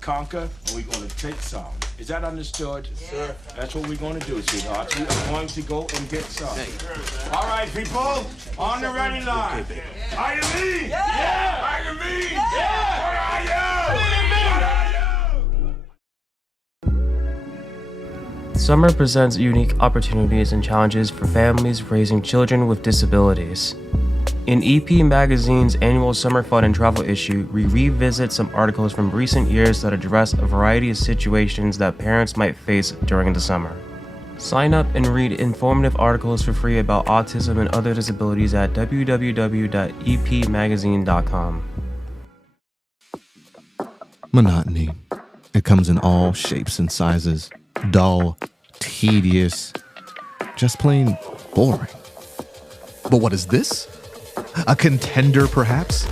conquer and we're going to take some. Is that understood? Yes, sir. That's what we're going to do, sweethearts. We are going to go and get some. All right, people, on the ready line. Heidi! Yeah! Heidi! Yeah! What are you? Summer presents unique opportunities and challenges for families raising children with disabilities. In EP Magazine's annual Summer Fun and Travel issue, we revisit some articles from recent years that address a variety of situations that parents might face during the summer. Sign up and read informative articles for free about autism and other disabilities at www.epmagazine.com. Monotony. It comes in all shapes and sizes. Dull, tedious, just plain boring. But what is this? A contender, perhaps?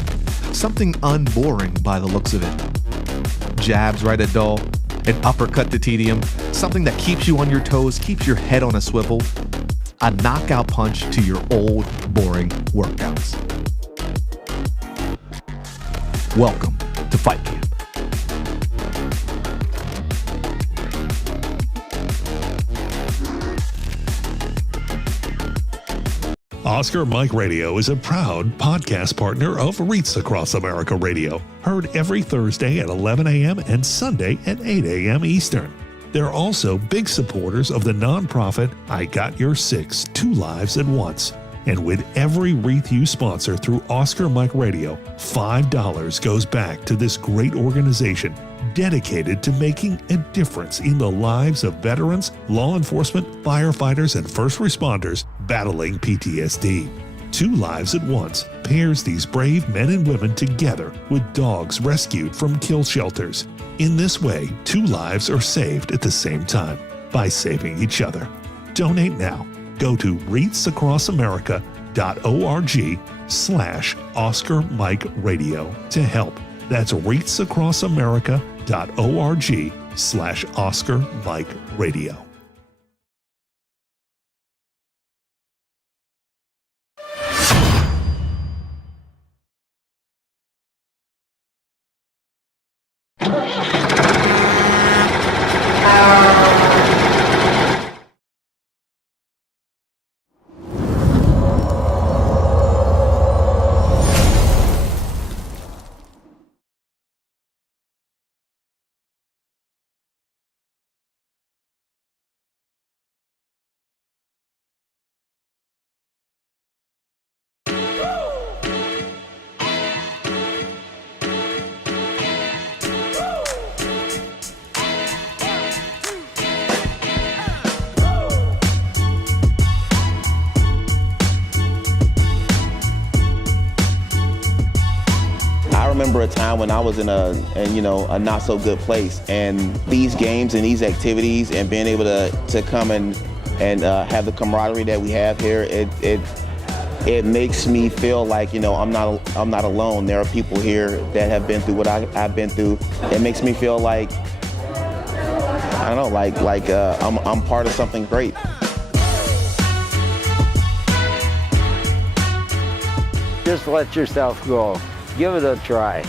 Something unboring by the looks of it. Jabs right at dull, an uppercut to tedium, something that keeps you on your toes, keeps your head on a swivel, a knockout punch to your old, boring workouts. Welcome to Fight Camp. Oscar Mike Radio is a proud podcast partner of Reach Across America Radio, heard every Thursday at 11 a.m. and Sunday at 8 a.m. Eastern. They're also big supporters of the nonprofit I Got Your Six, Two Lives at Once. And with every wreath you sponsor through Oscar Mike Radio, $5 goes back to this great organization dedicated to making a difference in the lives of veterans, law enforcement, firefighters, and first responders battling PTSD. Two Lives at Once pairs these brave men and women together with dogs rescued from kill shelters. In this way, two lives are saved at the same time by saving each other. Donate now. Go to reachacrossamerica.org/Oscar Mike Radio to help. That's reachacrossamerica.org/Oscar Mike Radio. I remember a time when I was in a not so good place, and these games and these activities and being able to come and have the camaraderie that we have here, it makes me feel like I'm not alone. There are people here that have been through what I've been through. It makes me feel like I don't know, I'm part of something great. Just let yourself go. Give it a try.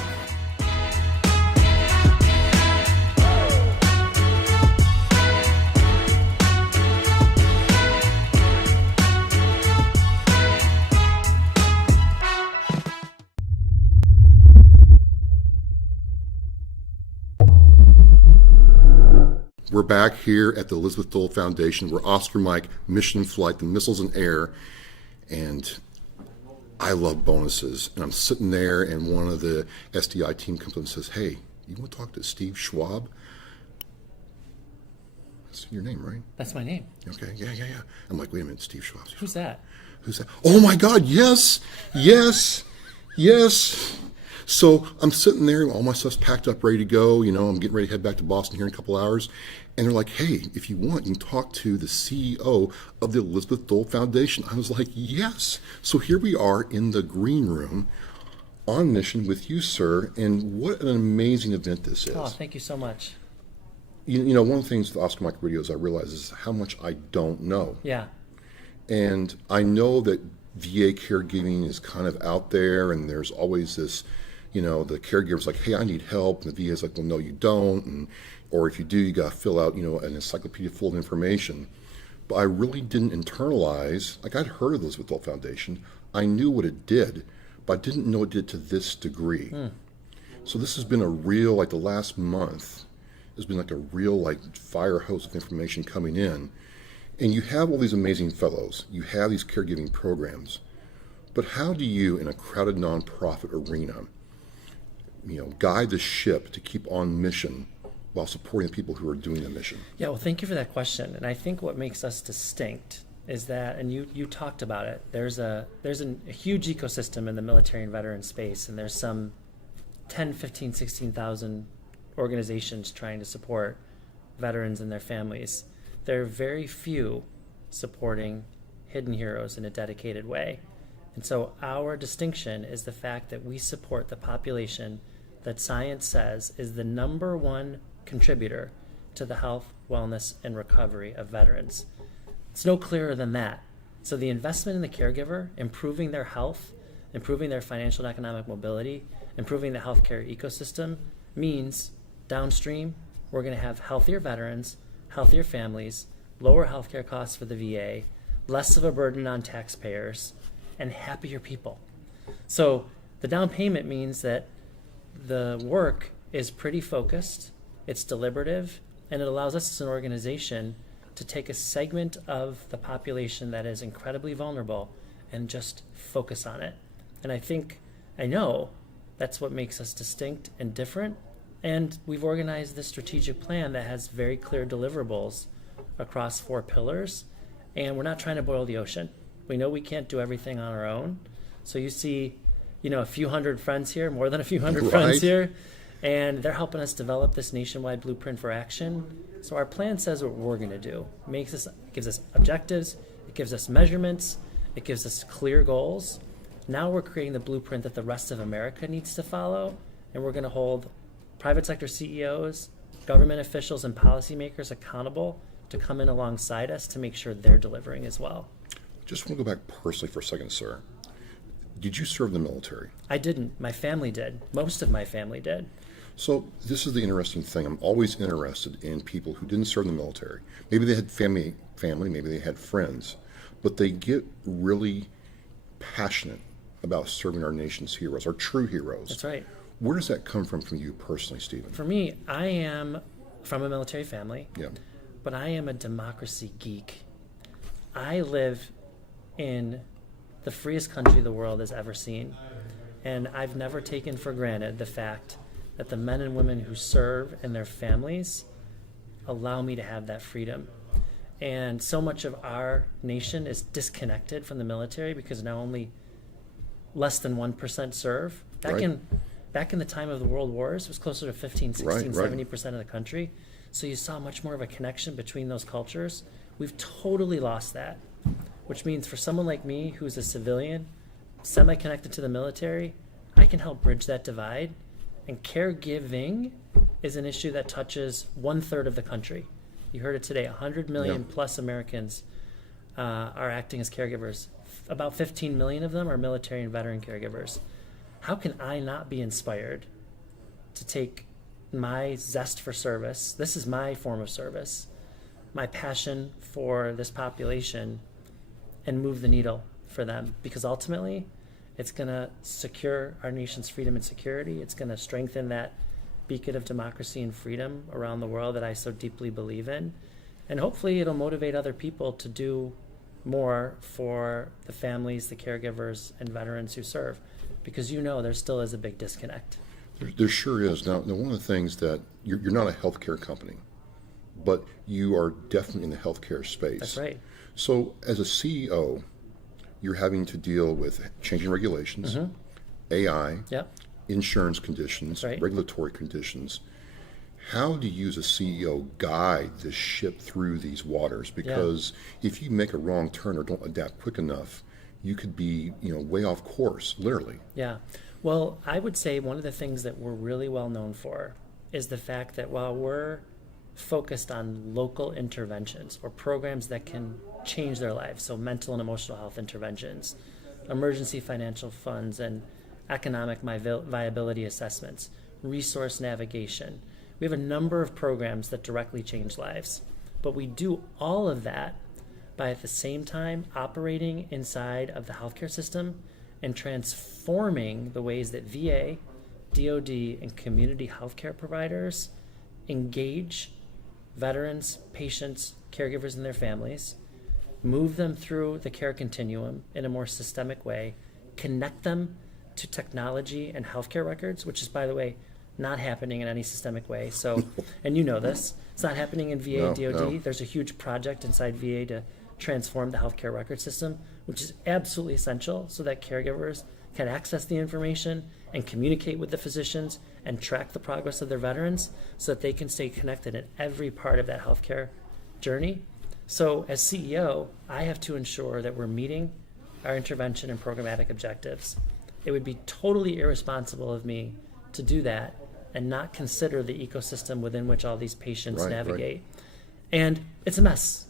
We're back here at the Elizabeth Dole Foundation. We're Oscar Mike, Mission Flight, the Missiles in Air, and I love bonuses. And I'm sitting there, and one of the SDI team comes up and says, "Hey, you want to talk to Steve Schwab?" That's your name, right? That's my name. Okay, yeah. I'm like, wait a minute, Steve Schwab. Who's that? Who's that? Oh my God, yes. So I'm sitting there, all my stuff's packed up, ready to go. I'm getting ready to head back to Boston here in a couple hours. And they're like, "Hey, if you want, you can talk to the CEO of the Elizabeth Dole Foundation." I was like, yes. So here we are in the green room on mission with you, sir. And what an amazing event this is. Oh, thank you so much. One of the things with Oscar Mike Radio is I realize is how much I don't know. Yeah. And I know that VA caregiving is kind of out there, and there's always this, the caregiver's like, hey, I need help. And the VA's like, well, no, you don't. Or if you do, you got to fill out, an encyclopedia full of information. But I really didn't internalize, like I'd heard of the Elizabeth Dole Foundation. I knew what it did, but I didn't know it did to this degree. So this has been a real, like the last month, has been like a real like fire hose of information coming in. And you have all these amazing fellows. You have these caregiving programs. But how do you, in a crowded nonprofit arena, guide the ship to keep on mission while supporting the people who are doing the mission? Yeah, well, thank you for that question. And I think what makes us distinct is that, and you talked about it, there's a huge ecosystem in the military and veteran space, and there's some 10, 15, 16,000 organizations trying to support veterans and their families. There are very few supporting hidden heroes in a dedicated way. And so our distinction is the fact that we support the population that science says is the number one contributor to the health, wellness, and recovery of veterans. It's no clearer than that. So the investment in the caregiver, improving their health, improving their financial and economic mobility, improving the healthcare ecosystem means downstream we're going to have healthier veterans, healthier families, lower healthcare costs for the VA, less of a burden on taxpayers, and happier people. So the down payment means that the work is pretty focused, it's deliberative, and it allows us as an organization to take a segment of the population that is incredibly vulnerable and just focus on it. And I know that's what makes us distinct and different. And we've organized this strategic plan that has very clear deliverables across 4 pillars. And we're not trying to boil the ocean. We know we can't do everything on our own. So you see, a few hundred friends here, more than a few hundred friends here, and they're helping us develop this nationwide blueprint for action. So our plan says what we're going to do. Gives us objectives, it gives us measurements, it gives us clear goals. Now we're creating the blueprint that the rest of America needs to follow, and we're going to hold private sector CEOs, government officials, and policymakers accountable to come in alongside us to make sure they're delivering as well. Just want to go back personally for a second, sir. Did you serve in the military? I didn't. My family did. Most of my family did. So this is the interesting thing. I'm always interested in people who didn't serve in the military. Maybe they had family, maybe they had friends, but they get really passionate about serving our nation's heroes, our true heroes. That's right. Where does that come from you personally, Stephen? For me, I am from a military family, yeah, but I am a democracy geek. I live in the freest country the world has ever seen, and I've never taken for granted the fact that the men and women who serve and their families allow me to have that freedom. And so much of our nation is disconnected from the military because now only less than 1% serve. Back in the time of the World Wars, it was closer to 15, 16, 70% of the country. So you saw much more of a connection between those cultures. We've totally lost that, which means for someone like me who's a civilian, semi-connected to the military, I can help bridge that divide. And caregiving is an issue that touches 1/3 of the country. You heard it today, 100 million plus Americans are acting as caregivers. About 15 million of them are military and veteran caregivers. How can I not be inspired to take my zest for service, this is my form of service, my passion for this population, and move the needle for them? Because ultimately, it's going to secure our nation's freedom and security. It's going to strengthen that beacon of democracy and freedom around the world that I so deeply believe in. And hopefully it'll motivate other people to do more for the families, the caregivers, and veterans who serve. Because there still is a big disconnect. There sure is. Now, one of the things that you're not a healthcare company, but you are definitely in the healthcare space. That's right. So as a CEO, you're having to deal with changing regulations, AI, insurance conditions, regulatory conditions. How do you as a CEO guide the ship through these waters? Because if you make a wrong turn or don't adapt quick enough, you could be way off course, literally. Yeah. Well, I would say one of the things that we're really well known for is the fact that while we're focused on local interventions or programs that can change their lives, so mental and emotional health interventions, emergency financial funds, and economic viability assessments, resource navigation. We have a number of programs that directly change lives, but we do all of that by at the same time operating inside of the healthcare system and transforming the ways that VA, DOD, and community healthcare providers engage veterans, patients, caregivers, and their families, move them through the care continuum in a more systemic way, connect them to technology and healthcare records, which is, by the way, not happening in any systemic way. So, and you know this, it's not happening in VA and DOD. No. There's a huge project inside VA to transform the healthcare record system, which is absolutely essential so that caregivers can access the information and communicate with the physicians and track the progress of their veterans so that they can stay connected in every part of that healthcare journey. So as CEO, I have to ensure that we're meeting our intervention and programmatic objectives. It would be totally irresponsible of me to do that and not consider the ecosystem within which all these patients navigate. And it's a mess.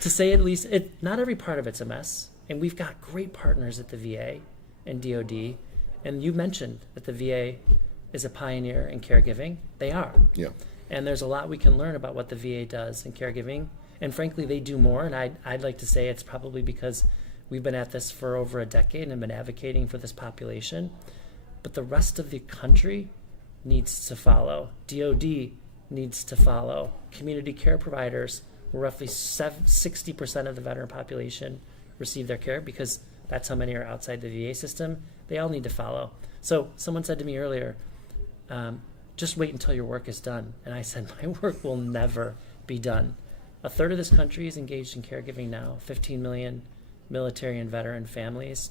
To say at least, not every part of it's a mess. And we've got great partners at the VA and DOD. And you mentioned that the VA is a pioneer in caregiving. They are. Yeah. And there's a lot we can learn about what the VA does in caregiving. And frankly, they do more. And I'd like to say it's probably because we've been at this for over a decade and have been advocating for this population. But the rest of the country needs to follow. DOD needs to follow. Community care providers, roughly 60% of the veteran population receive their care because that's how many are outside the VA system. They all need to follow. So someone said to me earlier, just wait until your work is done. And I said, my work will never be done. A third of this country is engaged in caregiving now, 15 million military and veteran families.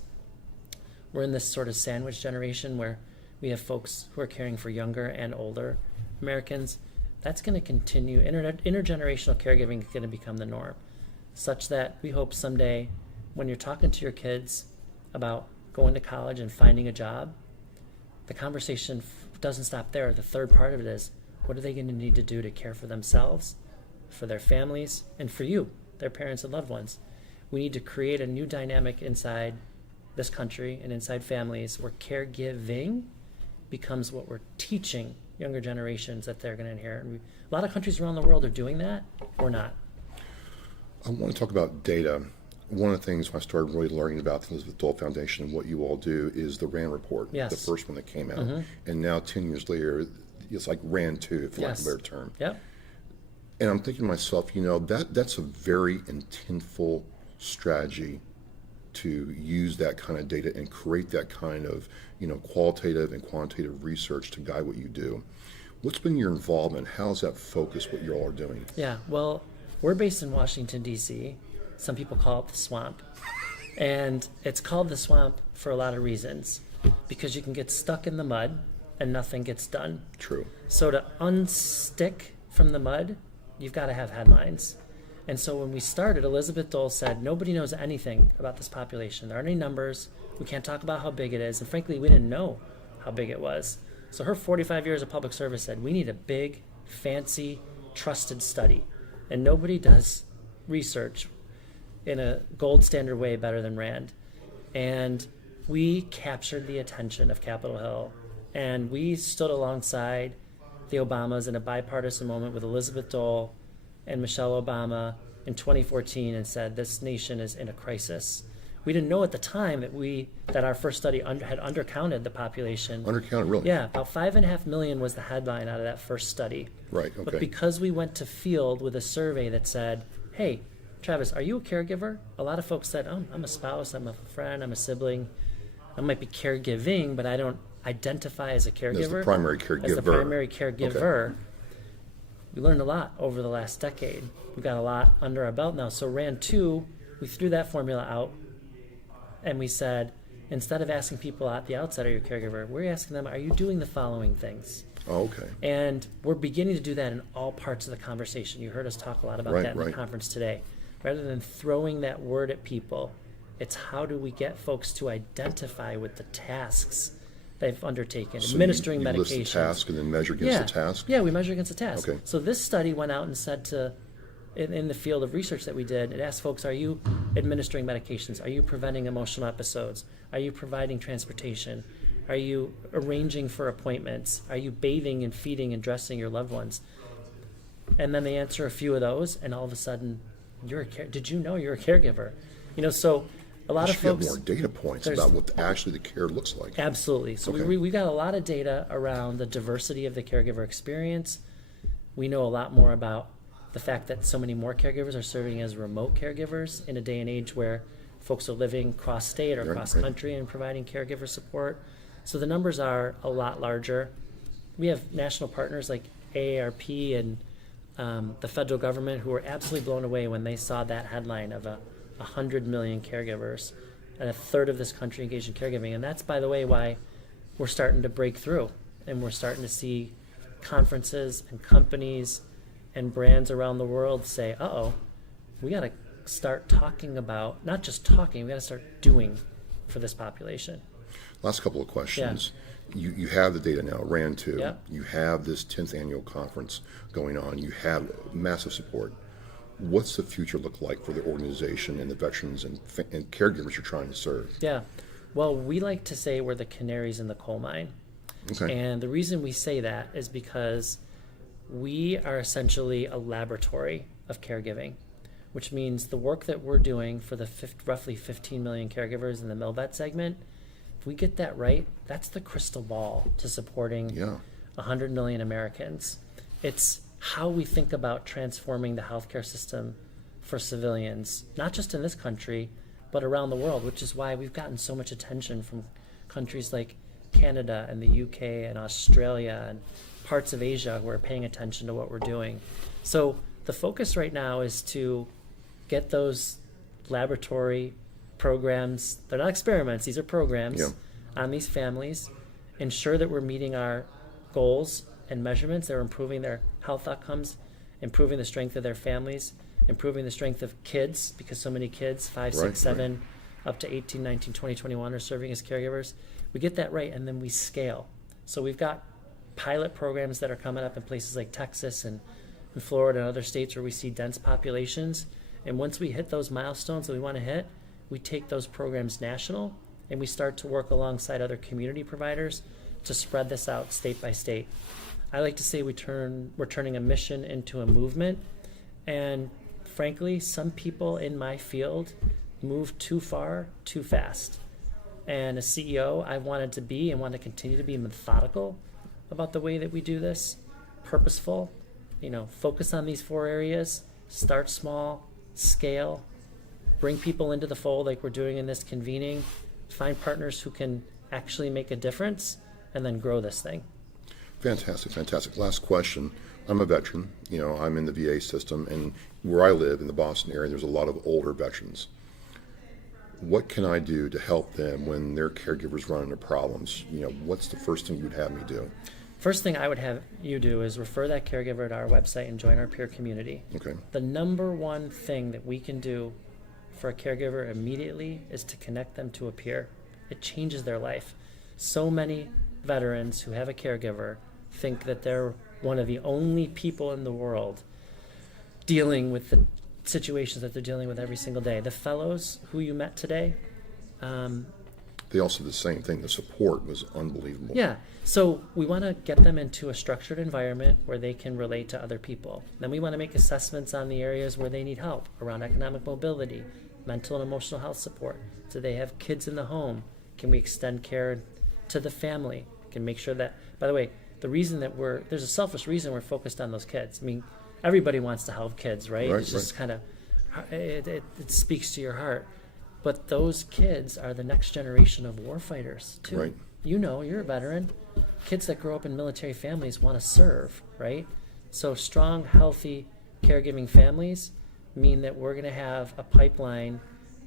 We're in this sort of sandwich generation where we have folks who are caring for younger and older Americans. That's going to continue. Intergenerational caregiving is going to become the norm, such that we hope someday when you're talking to your kids about going to college and finding a job, the conversation doesn't stop there. The third part of it is, what are they going to need to do to care for themselves, for their families, and for you, their parents and loved ones? We need to create a new dynamic inside this country and inside families where caregiving becomes what we're teaching younger generations that they're going to inherit. And a lot of countries around the world are doing that. We're not. I want to talk about data. One of the things when I started really learning about the Elizabeth Dole Foundation and what you all do is the RAND report, Yes. the first one that came out. And now 10 years later, it's like RAND 2, for lack of a better term. Yep. And I'm thinking to myself, that's a very intentful strategy to use that kind of data and create that kind of, qualitative and quantitative research to guide what you do. What's been your involvement? How's that focus what you all are doing? Yeah, well, we're based in Washington, D.C. Some people call it the swamp. And it's called the swamp for a lot of reasons. Because you can get stuck in the mud and nothing gets done. True. So to unstick from the mud, you've got to have headlines. And so when we started, Elizabeth Dole said, nobody knows anything about this population. There aren't any numbers. We can't talk about how big it is. And frankly, we didn't know how big it was. So her 45 years of public service said, we need a big, fancy, trusted study. And nobody does research in a gold standard way better than RAND. And we captured the attention of Capitol Hill. And we stood alongside the Obamas in a bipartisan moment with Elizabeth Dole and Michelle Obama in 2014 and said, this nation is in a crisis. We didn't know at the time that our first study had undercounted the population. Undercounted, really? Yeah, about 5.5 million was the headline out of that first study. Right, okay. But because we went to field with a survey that said, hey, Travis, are you a caregiver? A lot of folks said, oh, I'm a spouse, I'm a friend, I'm a sibling. I might be caregiving, but I don't identify as a caregiver. As the primary caregiver. As the primary caregiver. Okay. We learned a lot over the last decade. We've got a lot under our belt now. So RAND 2, we threw that formula out, and we said, instead of asking people at the outset, are you a caregiver, we're asking them, are you doing the following things? Oh, okay. And we're beginning to do that in all parts of the conversation. You heard us talk a lot about that in the conference today. Rather than throwing that word at people, it's how do we get folks to identify with the tasks they've undertaken, So administering you medications. list the task and then measure against the task? Yeah, we measure against the task. Okay. So this study went out and said to in the field of research that we did, it asked folks, are you administering medications? Are you preventing emotional episodes? Are you providing transportation? Are you arranging for appointments? Are you bathing and feeding and dressing your loved ones? And then they answer a few of those, and all of a sudden, did you know you're a caregiver? So a lot of folks get more data points about what actually the care looks like. Absolutely. So Okay. we got a lot of data around the diversity of the caregiver experience. We know a lot more about the fact that so many more caregivers are serving as remote caregivers in a day and age where folks are living cross-state or Right, cross-country and providing caregiver support. So the numbers are a lot larger. We have national partners like AARP and the federal government who were absolutely blown away when they saw that headline of 100 million caregivers and a third of this country engaged in caregiving. And that's, by the way, why we're starting to break through and we're starting to see conferences and companies and brands around the world say, we got to start talking about, not just talking, we got to start doing for this population. Last couple of questions. You have the data now, RAND 2. Yep. You have this 10th annual conference going on. You have massive support. What's the future look like for the organization and the veterans and caregivers you're trying to serve? Yeah. Well, we like to say we're the canaries in the coal mine. Okay. And the reason we say that is because we are essentially a laboratory of caregiving, which means the work that we're doing for the roughly 15 million caregivers in the MilVet segment, if we get that right, that's the crystal ball to supporting 100 million Americans. It's how we think about transforming the healthcare system for civilians, not just in this country, but around the world, which is why we've gotten so much attention from countries like Canada and the UK and Australia and parts of Asia who are paying attention to what we're doing. So the focus right now is to get those laboratory programs, they're not experiments, these are programs, on these families, ensure that we're meeting our goals and measurements, they're improving their health outcomes, improving the strength of their families, improving the strength of kids, because so many kids, 5, 6, 7, up to 18, 19, 20, 21 are serving as caregivers. We get that right, and then we scale. So we've got pilot programs that are coming up in places like Texas and in Florida and other states where we see dense populations. And once we hit those milestones that we want to hit, we take those programs national, and we start to work alongside other community providers to spread this out state by state. I like to say we're turning a mission into a movement, and frankly, some people in my field move too far, too fast. And as CEO, I wanted to be and want to continue to be methodical about the way that we do this, purposeful, focus on these 4 areas, start small, scale, bring people into the fold like we're doing in this convening, find partners who can actually make a difference, and then grow this thing. Fantastic. Last question. I'm a veteran. I'm in the VA system, and where I live in the Boston area, there's a lot of older veterans. What can I do to help them when their caregivers run into problems? What's the first thing you'd have me do? First thing I would have you do is refer that caregiver to our website and join our peer community. Okay. The number one thing that we can do for a caregiver immediately is to connect them to a peer. It changes their life. So many veterans who have a caregiver think that they're one of the only people in the world dealing with the situations that they're dealing with every single day. The fellows who you met today, they also did the same thing. The support was unbelievable. Yeah. So we want to get them into a structured environment where they can relate to other people. Then we want to make assessments on the areas where they need help around economic mobility, mental and emotional health support. Do they have kids in the home? Can we extend care to the family? Can make sure that, by the way, the reason that there's a selfish reason we're focused on those kids. I mean, everybody wants to help kids, right? It's just kind of, it speaks to your heart. But those kids are the next generation of warfighters, too. Right. You're a veteran. Kids that grow up in military families want to serve, right? So strong, healthy, caregiving families mean that we're going to have a pipeline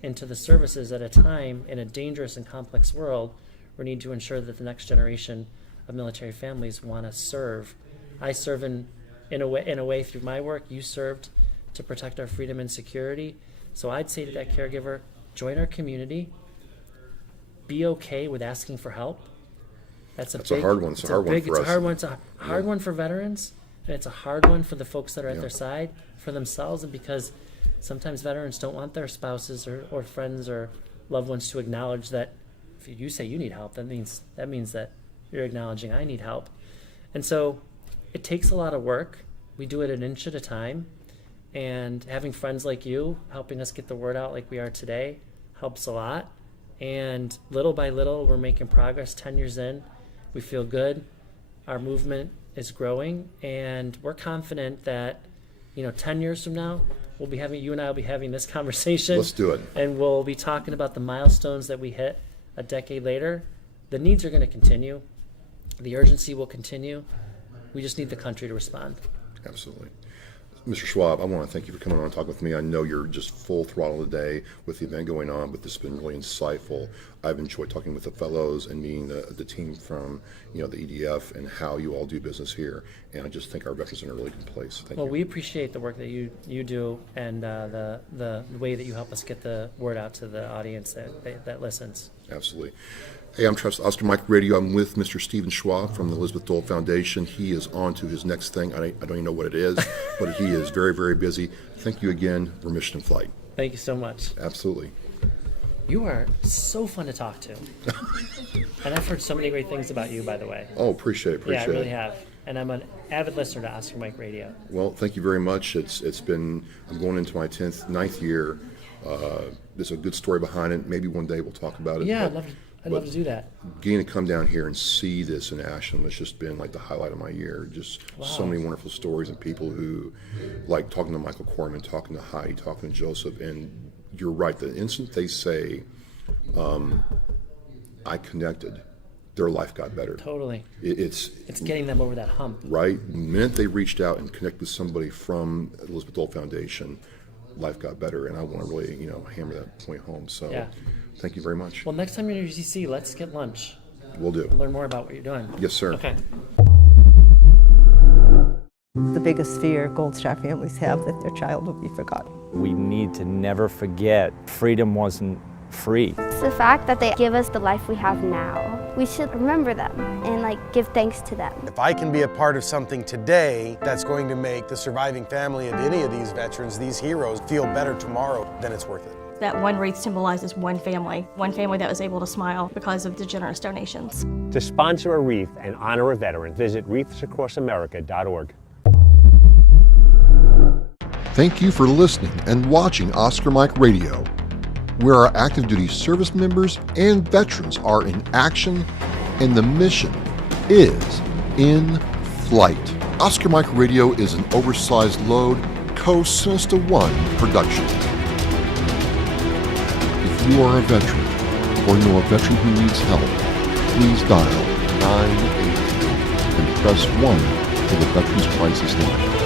into the services at a time in a dangerous and complex world. We need to ensure that the next generation of military families want to serve. I serve in a way through my work. You served to protect our freedom and security. So I'd say to that caregiver, join our community. Be okay with asking for help. That's a hard one. It's a hard one for us. It's a hard one for veterans, And it's a hard one for the folks that are at their side, for themselves, and because sometimes veterans don't want their spouses or friends or loved ones to acknowledge that if you say you need help, that means that you're acknowledging I need help. And so it takes a lot of work. We do it an inch at a time. And having friends like you helping us get the word out like we are today helps a lot. And little by little, we're making progress. 10 years in, we feel good. Our movement is growing, and we're confident that, 10 years from now, you and I will be having this conversation. Let's do it. And we'll be talking about the milestones that we hit a decade later. The needs are going to continue. The urgency will continue. We just need the country to respond. Absolutely. Mr. Schwab, I want to thank you for coming on and talking with me. I know you're just full throttle today with the event going on, but this has been really insightful. I've enjoyed talking with the fellows and meeting the team from the EDF and how you all do business here. And I just think our veterans are in a really good place. Thank you. Well, we appreciate the work that you do and the way that you help us get the word out to the audience that listens. Absolutely. Hey, I'm Trust Oscar Mike Radio. I'm with Mr. Stephen Schwab from the Elizabeth Dole Foundation. He is on to his next thing. I don't even know what it is, but he is very, very busy. Thank you again for Mission in Flight. Thank you so much. Absolutely. You are so fun to talk to. And I've heard so many great things about you, by the way. Oh, appreciate it. Yeah, I really have. And I'm an avid listener to Oscar Mike Radio. Well, thank you very much. It's been, I'm going into my 9th year. There's a good story behind it. Maybe one day we'll talk about it. Yeah, I'd love to do that. Getting to come down here and see this in action has just been like the highlight of my year. Just so many wonderful stories and people who, like talking to Michael Koorman, talking to Heidi, talking to Joseph, and you're right. The instant they say, I connected, their life got better. Totally. It's getting them over that hump. Right. The minute they reached out and connected with somebody from Elizabeth Dole Foundation, life got better. And I want to really, hammer that point home. So thank you very much. Well, next time you're in UCC, let's get lunch. We'll do. Learn more about what you're doing. Yes, sir. Okay. The biggest fear Gold Star families have that their child will be forgotten. We need to never forget freedom wasn't free. It's the fact that they give us the life we have now. We should remember them and give thanks to them. If I can be a part of something today that's going to make the surviving family of any of these veterans, these heroes, feel better tomorrow, then it's worth it. That one wreath symbolizes one family that was able to smile because of the generous donations. To sponsor a wreath and honor a veteran, visit wreathsacrossamerica.org. Thank you for listening and watching Oscar Mike Radio, where our active duty service members and veterans are in action and the mission is in flight. Oscar Mike Radio is an oversized load Co-Sinista One production. If you are a veteran or know a veteran who needs help, please dial 988 and press 1 for the Veterans Crisis Line.